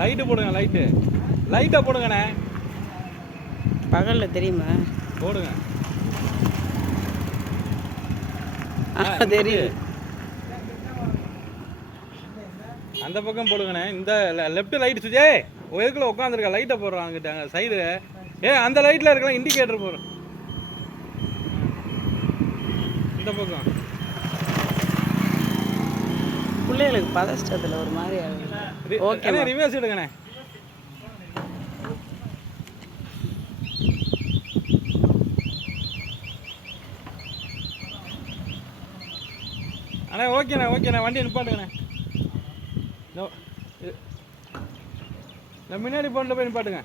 Light போடுங்க, லைட்டை போடுங்கண்ணே. பகலில் தெரியுமா? போடுங்க. தெரியும். அந்த பக்கம் போடுங்கண்ணே. இந்த லெஃப்ட் லைட் சுஜே எதுக்குள்ள உட்காந்துருக்க லைட்டை போடுறான் அங்கிட்ட சைடு. அந்த லைட்டில் இருக்கலாம் இண்டிகேட்டர் போடுறோம். இந்த பக்கம் பிள்ளைகளுக்கு பதஷ்டத்தில் ஒரு மாதிரி ஆகுது. Okay, reverse எடுங்கண்ணே. அண்ணா ஓகேண்ணே வண்டி நிப்பாட்டுங்கண்ணே. முன்னாடி போன்ல போய் நிப்பாட்டுங்க.